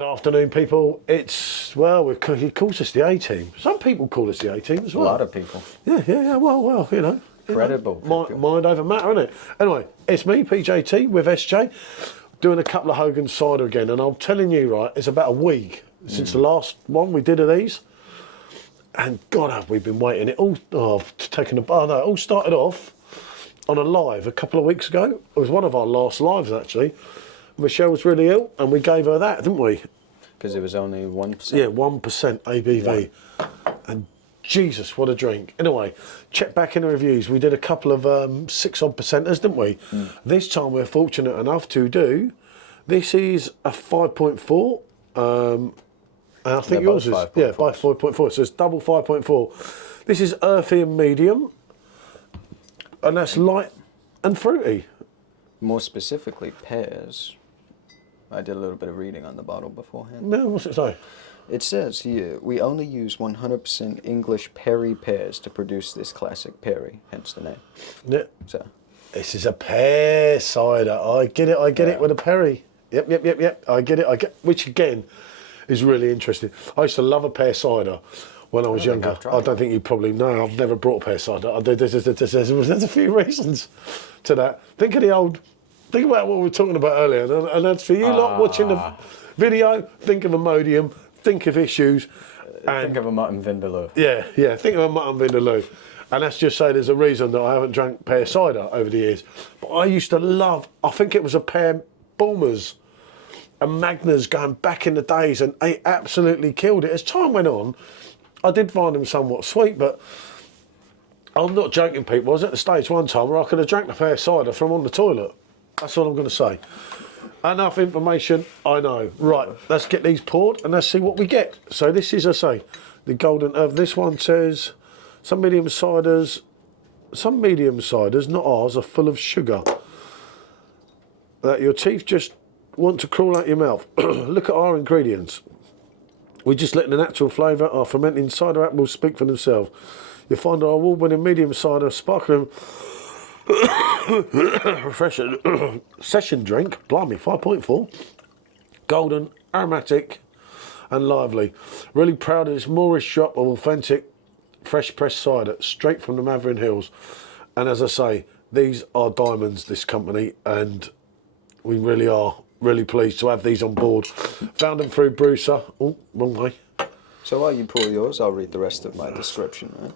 Good afternoon, people. It's, well, he calls us the A-team. Some people call us the A-team as well. A lot of people. Yeah. Well, you know. Credible. Mind over matter, isn't it? Anyway, it's me, PJT, with SJ, doing a couple of Hogans cider again. And I'm telling you, right, it's about a week since the last one we did of these. And God, have we been waiting. It all, it all started off on a live a couple of weeks ago. It was one of our last lives, actually. Michelle was really ill, and we gave her that, didn't we? Because it was only 1%. Yeah, 1% ABV. And Jesus, what a drink. Anyway, check back in the reviews. We did a couple of 6-odd percenters, didn't we? This time we're fortunate enough to do, this is a 5.4. And I think yours is, yeah, by 5.4. So it's double 5.4. This is earthy and medium. And that's light and fruity. More specifically, pears. I did a little bit of reading on the bottle beforehand. No, what's it say? It says here, we only use 100% English Perry pears to produce this classic Perry, hence the name. Yeah. So, this is a pear cider. I get it with a Perry. Yep. I get it. Which again is really interesting. I used to love a pear cider when I was younger. I don't think you probably know. I've never brought a pear cider. There's a few reasons to that. Think about what we were talking about earlier, and that's for you lot watching the video. Think of Imodium, think of issues, and think of a mutton vindaloo. Yeah. Think of a mutton vindaloo, and let's just say there's a reason that I haven't drank pear cider over the years. But I used to love. I think it was a pear Bulmers and Magnas going back in the days, and they absolutely killed it. As time went on, I did find them somewhat sweet, but I'm not joking, people. I was at the stage one time where I could have drank the pear cider from on the toilet. That's all I'm going to say. Enough information, I know. Right, let's get these poured and let's see what we get. So this is, I say, the Golden Earth. This one says some medium ciders, not ours, are full of sugar. That your teeth just want to crawl out your mouth. Look at our ingredients. We're just letting the natural flavour, our fermenting cider apples speak for themselves. You'll find our award-winning medium cider sparkling refreshing session drink, blimey, 5.4, golden, aromatic and lively. Really proud of this Moorish shop of authentic fresh pressed cider straight from the Maverick Hills. And as I say, these are diamonds, this company, and we really are really pleased to have these on board. Found them through Brewster. Oh, wrong way. So while you pour yours, I'll read the rest of my description, right?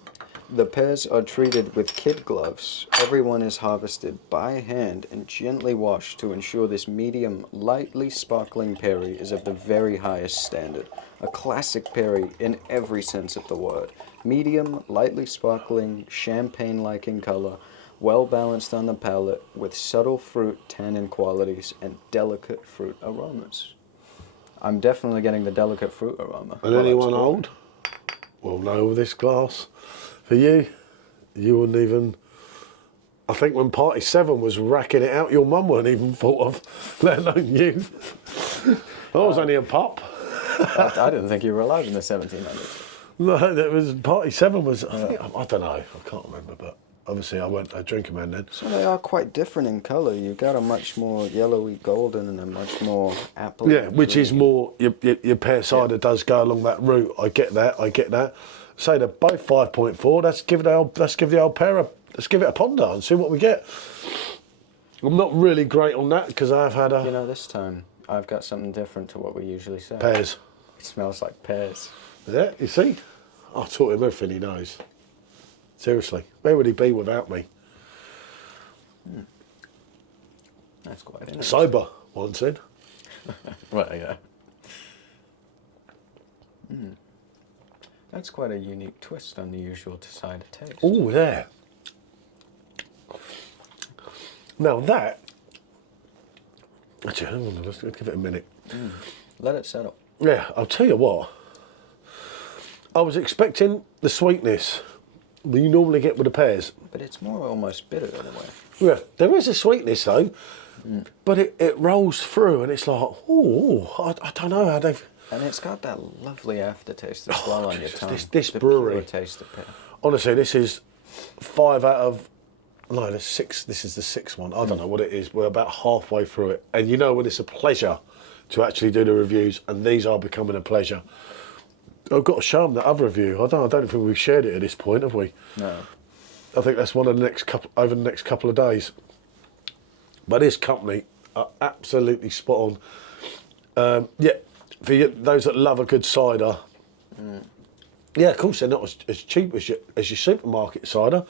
The pears are treated with kid gloves. Everyone is harvested by hand and gently washed to ensure this medium, lightly sparkling Perry is of the very highest standard. A classic Perry in every sense of the word. Medium, lightly sparkling, champagne-like in color, well balanced on the palate, with subtle fruit tannin qualities and delicate fruit aromas. I'm definitely getting the delicate fruit aroma. And anyone old will know this glass. For you wouldn't even. I think when Party 7 was racking it out, your mum weren't even thought of, let alone you. I was only a pup. I didn't think you were alive in the 1700s. No, that was Party 7 was. I don't know. I can't remember, but obviously I weren't a drinking man then. So they are quite different in colour. You've got a much more yellowy golden and a much more apple. Yeah, which is more your pear cider does go along that route. I get that. Say they're both 5.4. Let's give the old pair let's give it a ponder and see what we get. I'm not really great on that because I've had a. You know, this time I've got something different to what we usually say. Pears. It smells like pears. Yeah, you see, I taught him everything he knows. Seriously, where would he be without me? That's quite interesting. Sober, one said. Well, yeah. That's quite a unique twist on the usual cider taste. Oh, yeah. Now that. Actually, hang on, let's give it a minute. Let it settle. Yeah, I'll tell you what. I was expecting the sweetness that you normally get with the pears. But it's more almost bitter in a way. Yeah, there is a sweetness though, but it rolls through and it's like, I don't know how they've. And it's got that lovely aftertaste as well on your tongue. This the brewery. Pure taste of pear. Honestly, this is 5 out of. No, there's 6. This is the 6th one. I don't know what it is. We're about halfway through it, and you know when it's a pleasure to actually do the reviews, and these are becoming a pleasure. I've got to show them the other review. I don't think we've shared it at this point, have we? No. I think that's one of the next over the next couple of days. But this company are absolutely spot on. Yeah, for those that love a good cider, yeah, of course they're not as cheap as your supermarket cider,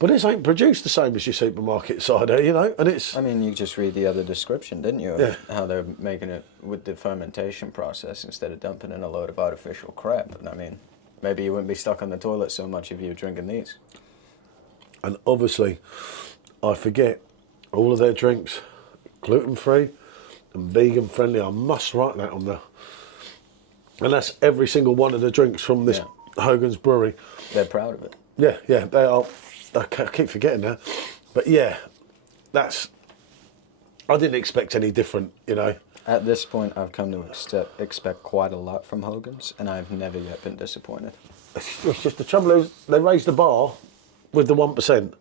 but this ain't produced the same as your supermarket cider, you know, and it's... I mean, you just read the other description, didn't you? Yeah. How they're making it with the fermentation process instead of dumping in a load of artificial crap. And I mean, maybe you wouldn't be stuck on the toilet so much if you were drinking these. And obviously, I forget, all of their drinks, gluten-free and vegan-friendly. I must write that on there. And that's every single one of the drinks from this Hogans brewery. They're proud of it. Yeah, yeah, they are. I keep forgetting that. But yeah, that's... I didn't expect any different, you know. At this point, I've come to expect quite a lot from Hogans, and I've never yet been disappointed. It's just the trouble is, they raised the bar with the 1%.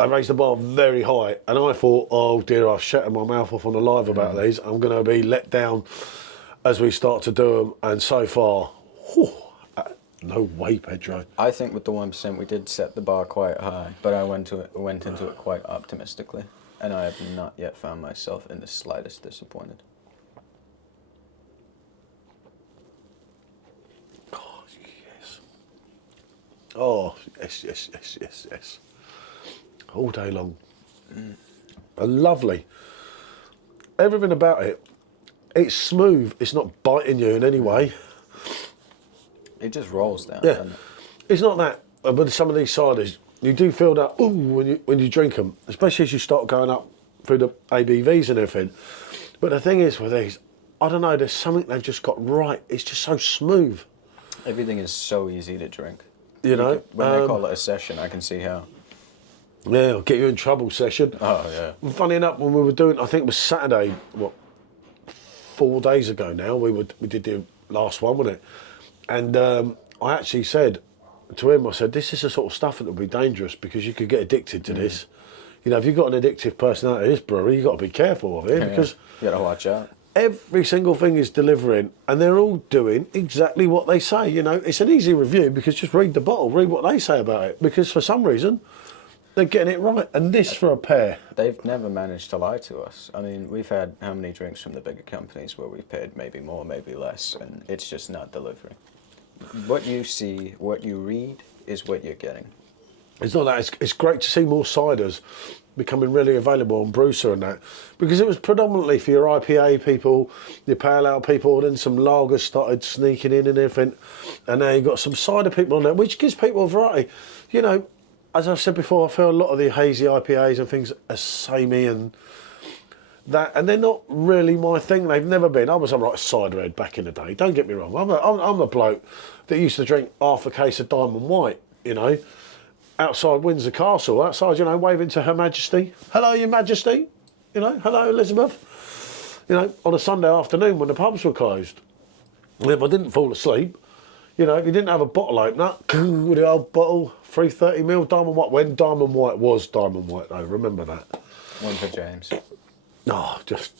I raised the bar very high, and I thought, oh dear, I've shattered my mouth off on the live about these. I'm going to be let down as we start to do them, and so far, whew, no way, Pedro. I think with the 1%, we did set the bar quite high, but I went into it quite optimistically, and I have not yet found myself in the slightest disappointed. Oh, yes. Oh, yes, yes, yes, yes, yes. All day long. Lovely. Everything about it. It's smooth. It's not biting you in any way. It just rolls down. Yeah. Doesn't it? It's not that. With some of these ciders, you do feel that ooh when you drink them, especially as you start going up through the ABVs and everything. But the thing is with these, I don't know. There's something they've just got right. It's just so smooth. Everything is so easy to drink. You know, when they call it a session, I can see how. Yeah, I'll get you in trouble session. Oh, yeah. Funny enough, when we were doing, I think it was Saturday, 4 days ago now, we did the last one, wasn't it? And I actually said to him, I said, this is the sort of stuff that will be dangerous because you could get addicted to this. You know, if you've got an addictive personality at this brewery, you've got to be careful of it because you got to watch out. every single thing is delivering and they're all doing exactly what they say. You know, it's an easy review because just read the bottle, read what they say about it because for some reason, they're getting it right. And this for a pair. They've never managed to lie to us. I mean, we've had how many drinks from the bigger companies where we've paid maybe more, maybe less, and it's just not delivering. What you see, what you read, is what you're getting. It's not that. It's great to see more ciders becoming really available on Brewster and that because it was predominantly for your IPA people, your pale ale people, then some lagers started sneaking in and everything, and now you've got some cider people on there, which gives people a variety. You know, as I said before, I feel a lot of the hazy IPAs and things are samey and that, and they're not really my thing. They've never been. I was a right cider head back in the day. Don't get me wrong. I'm a bloke that used to drink half a case of Diamond White, you know, outside Windsor Castle, outside, you know, waving to Her Majesty. Hello, Your Majesty. You know, hello, Elizabeth. You know, on a Sunday afternoon when the pubs were closed. And if I didn't fall asleep, you know, if you didn't have a bottle opener, with the old bottle, 330ml Diamond White, when Diamond White was Diamond White, though, remember that. One for James. Oh, just...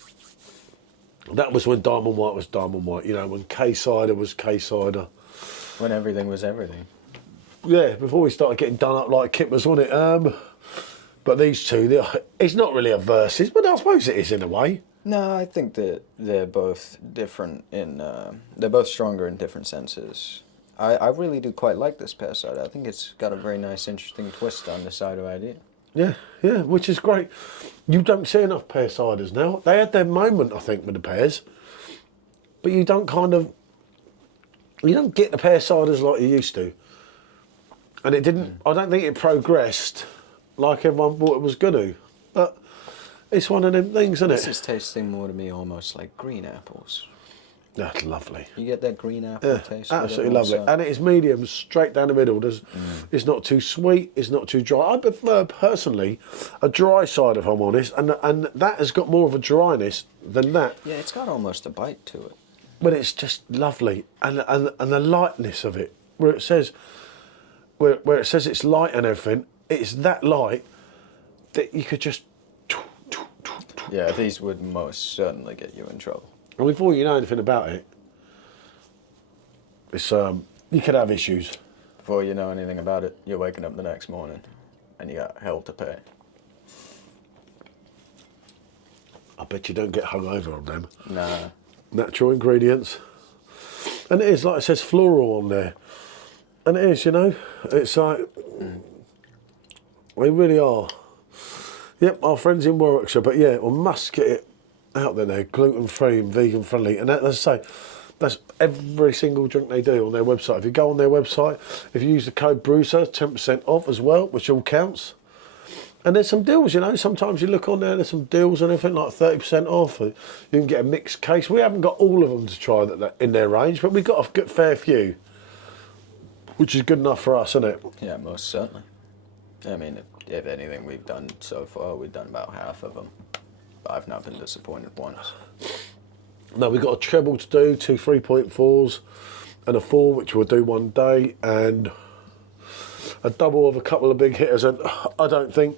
That was when Diamond White was Diamond White, you know, when K-Cider was K-Cider. When everything was everything. Yeah, before we started getting done up like kippers, wasn't it? But these two, it's not really a versus, but I suppose it is in a way. No, I think that they're both different in... they're both stronger in different senses. I really do quite like this pear cider. I think it's got a very nice, interesting twist on the cider idea. Yeah, yeah, which is great. You don't see enough pear ciders now. They had their moment, I think, with the pears, but you don't get the pear ciders like you used to. And it didn't, I don't think it progressed like everyone thought it was going to. But it's one of them things, isn't it? This is tasting more to me almost like green apples. That's lovely. You get that green apple taste. Absolutely lovely. And it is medium, straight down the middle. It's not too sweet, it's not too dry. I prefer, personally, a dry cider, if I'm honest, and that has got more of a dryness than that. Yeah, it's got almost a bite to it. But it's just lovely. And the lightness of it, where it says it's light and everything, it's that light that you could just... Yeah, these would most certainly get you in trouble. And before you know anything about it, it's you could have issues. Before you know anything about it, you're waking up the next morning and you got hell to pay. I bet you don't get hungover on them. Nah. Natural ingredients. And it is, like it says, floral on there. And it is, you know, it's like, they really are. Yep, our friends in Warwickshire, but yeah, we must get it out there. They're gluten-free and vegan-friendly. And as I say, that's every single drink they do on their website. If you go on their website, if you use the code Bruiser, 10% off as well, which all counts. And there's some deals, you know. Sometimes you look on there, there's some deals and everything, like 30% off. You can get a mixed case. We haven't got all of them to try that in their range, but we've got a good fair few, which is good enough for us, isn't it? Yeah, most certainly. I mean, if anything we've done so far, we've done about half of them. But I've not been disappointed once. No, we've got a treble to do, 2 3.4s and a 4, which we'll do one day, and a double of a couple of big hitters. And I don't think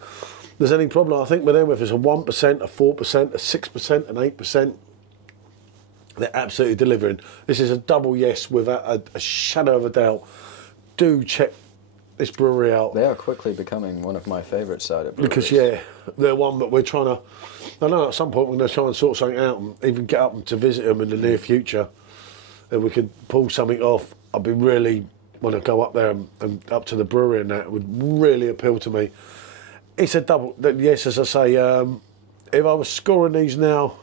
there's any problem. I think with them, if it's a 1%, a 4%, a 6%, an 8%, they're absolutely delivering. This is a double yes without a shadow of a doubt. Do check this brewery out. They are quickly becoming one of my favourite cider breweries. Because, yeah, they're one that we're trying to... I know at some point we're going to try and sort something out and even get up to visit them in the near future. If we could pull something off, I'd be really... want to go up there and up to the brewery, and that it would really appeal to me. It's a double... Yes, as I say, if I was scoring these now,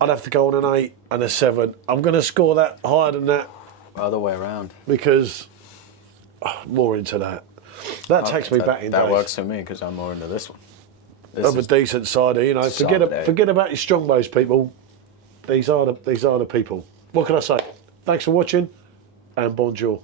I'd have to go on an 8 and a 7. I'm going to score that higher than that. Other way around. Because... more into that. That takes me back in That days. works for me because I'm more into this one. Of a decent cider, you know. Forget about your Strongbows, people. These are the people. What can I say? Thanks for watching, and bonjour.